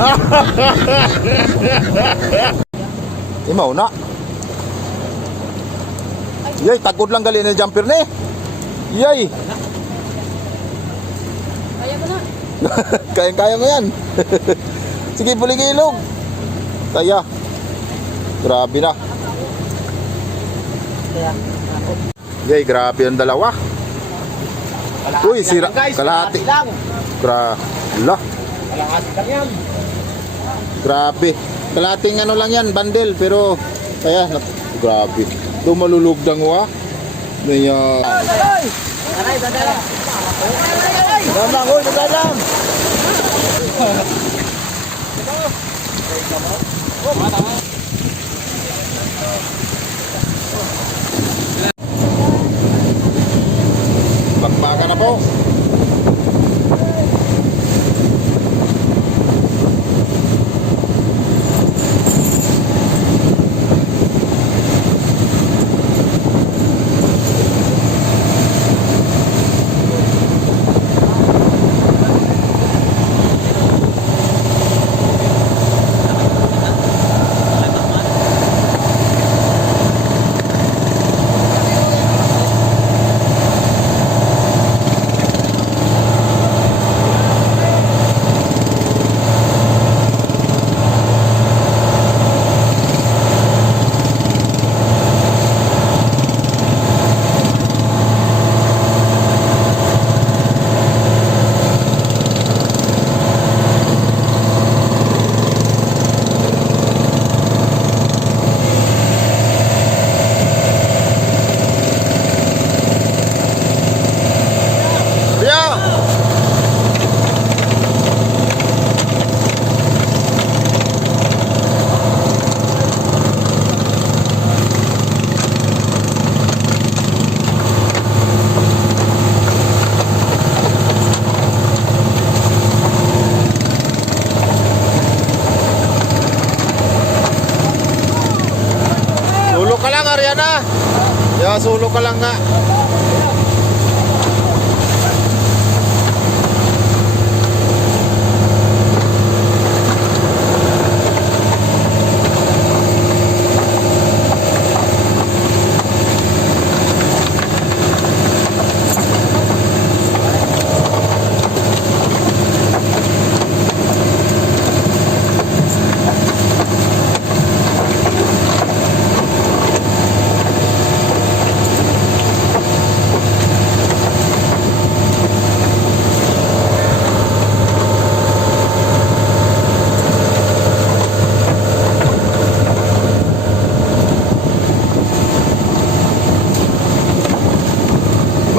Imaw na. Yay, tagod lang gali na jumper ni. Yay, Kaya mo na. kaya-kaya mo yan. Sige, puligilog. Taya. Grabe na. Kaya. Yay, grabe ang dalawa. Uy, sira- lang, guys. kalahati. lang. Gra la, Kalahati lang yan. Grabe. Kalating ano lang yan, bandel, pero kaya nat- grabe. Dumalulugdang wa. Naya. Aray, dadala. Damang, uy, dadam. Bakbakan na po. Kuya! Sulo ka lang, Ariana. Ya, sulo ka lang nga.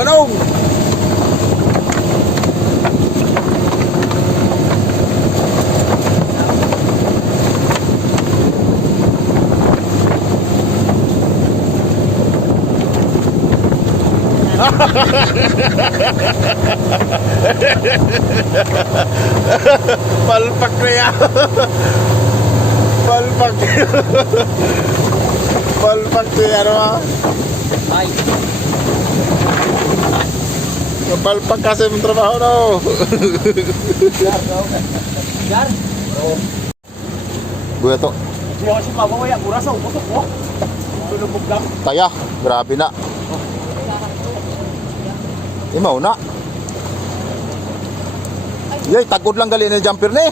Manong! Palpak na yan. Palpak. Palpak na yan, ah. Ay, Palpak kasi yung trabaho no. yar. Buya to. Hindi ako si Mama, waya. Mura sa uputok ko. Tulubog lang. Taya, grabe na. Imaw na. Yay, tagod lang gali na jumper ni.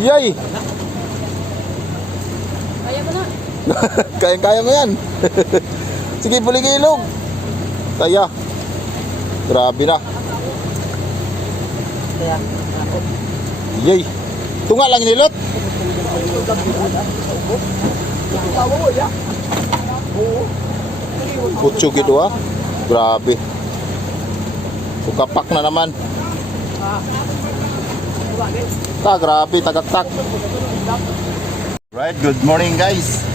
Yay, Kaya mo na. kaya-kaya mo yan. Sige, puligilog. Taya. Grabe na. Kaya. Yay. Tunga lang nilot. Putso gitu ah. Grabe. Sukapak na naman. Ta, grabe, tagaktak. Right, good morning guys.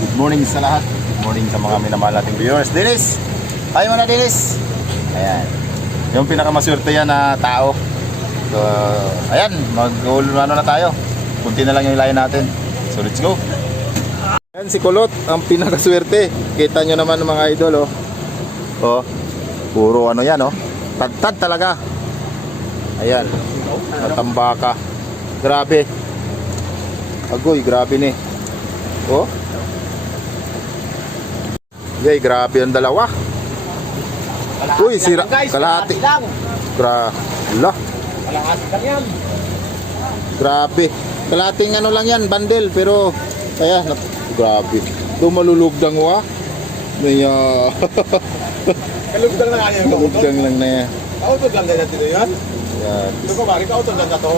Good morning sa lahat. Good morning sa mga minamahal nating viewers. Dennis! Hi mo na, Dennis! Ayan. Yung pinakamaswerte yan na tao. So, ayan, mag ano na tayo. Kunti na lang yung ilayan natin. So, let's go. Yan si Kulot, ang pinakaswerte. Kita nyo naman mga idol, oh. Oh, puro ano yan, oh. Tagtad talaga. Ayan, natambaka. Grabe. Agoy, grabe ni. Oh. Yay, grabe ang dalawa. Uy, sira- Guys, kalahati. lang. Gra la, Kalahati lang yan. grabe. Kalating ano lang yan, bundle, pero kaya nat grabe. Dumalulugdang wa. May uh, Kalugdang na nga yan. lugdang lang na yan. Kautod lang natin yan. Yan. Ito ko bari, kautod lang na to.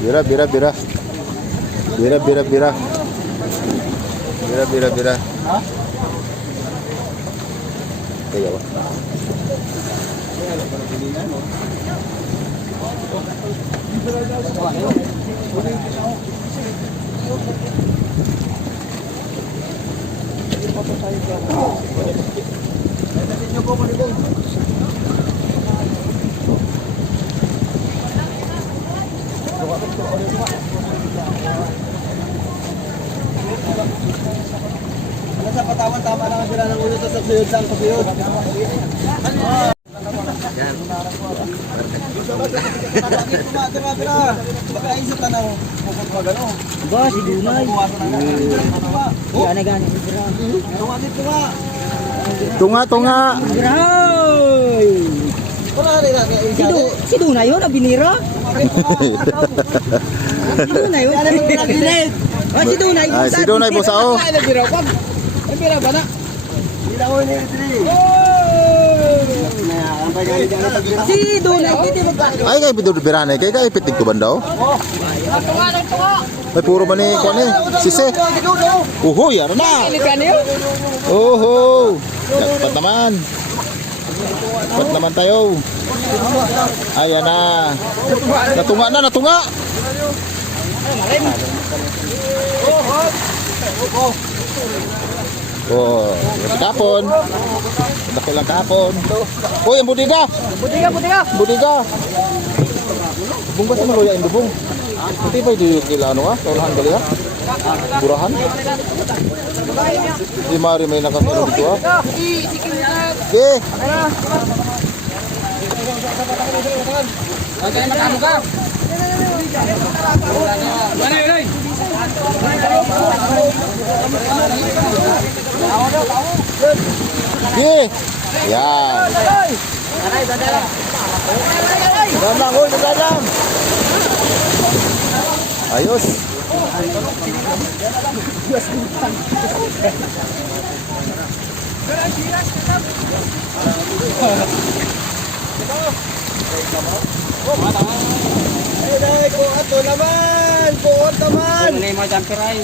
Bira, bira, bira. Bira, bira, bira. Bira, bira, bira. Kaya wa. Ano sa patawan, tama na sila ng ulo sa sasuyod sang kasuyod. Yan. Ba, si Dunay. Yan na gani. Tuma, dito tuma. Tunga, tunga. Natin. Si, du si Dunay yun, ang binira. Si Dunay yun. Ah, si Dunay. Ay, si Dunay Busao. Ay, nabira ko. Nabira ba na? Hindi ko ini rin. Ang pagkain dyan na Si Dunay, pwede mo ba? Ay, kay Pidur Birane, kay kay pitig ko bandaw. Ay, puro man ni ko ni. Sise. Uho, yara na. Oho. Dapat naman. Dapat naman tayo. Ayan na. Natunga na, natunga. Oh, kapon. Laki lang kapon. Uy, ang budiga. Budiga, budiga. Budiga. Bung ba sa maluya yung dubong? Hindi ba yung kila ano nga? Kaulahan gali ha? Burahan? Di mari may nakasano dito ha? Okay. Okay. Yan. Dadan lang, uy, dadan lang. Ayos. Ay, dahil ko ato naman. Buot naman. Ano yung mga jumper ay?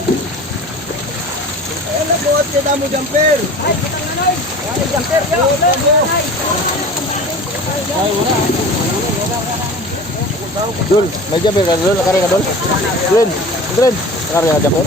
Ayan na, buot kita mo jumper. Dul, may jumper ka dul, kare ka dul. Dul, dul, kare ka jumper.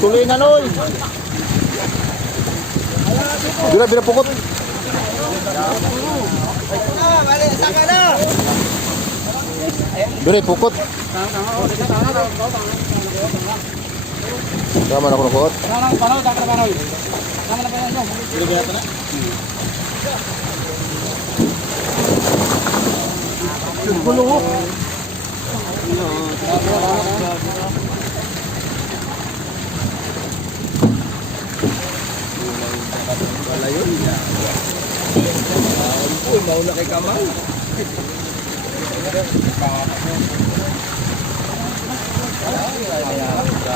Tuloy na noy. Dira pukut, pukot. pukut, pukut. Ng pukot. Ayun. Uy, mauna kay Kamal.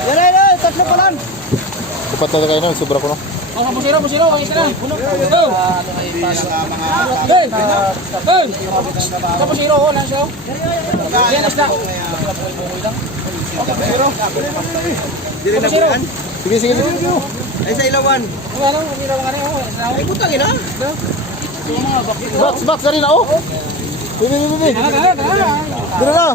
Yan yan yan, tatlo pa lang. Upat na kayo nun, sobra ko no. Oh, musiro, ang isa lang. Puno. Go. Hey. Hey. Sa musiro, oh, lang siya. Yan, isda. Dili na buwan. Sige, sige, sige. Ay sa ilawan. Ano, ano, musiro mga ano, oh. Ay putang ina. Box, box na rin oh. Bibi, bibi, bibi. Dito na.